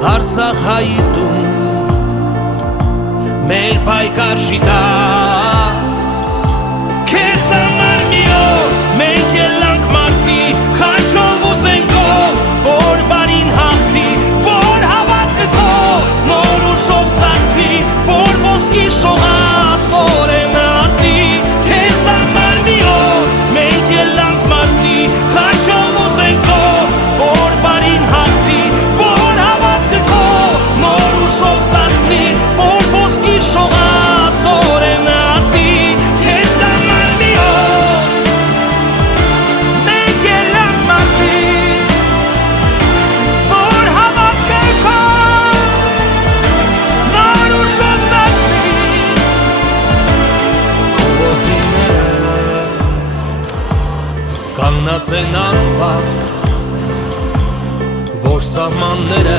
Արցախ հայտում մեր պայքար շիտա քեզ համար մի օր մենք ելանք մարտի խաչով ու զենքով որ բարին հաղթի որ հավատքը քո նոր ուժով սարքվի որ ոսկի շողած օրենը ատի քեզ համար մի օր մենք ելանք մարտի խաչով ու զենքով որ բարին հաղթի որ հավատքը քո նոր ուժով սարքվի որ ոսկի շողած օրենը ատի քեզ համար մի օր մենք ելանք մարտի որ հավատքը քո նոր ուժով սարքվի քո ոտիները կանգնած են անվար որ սահմանները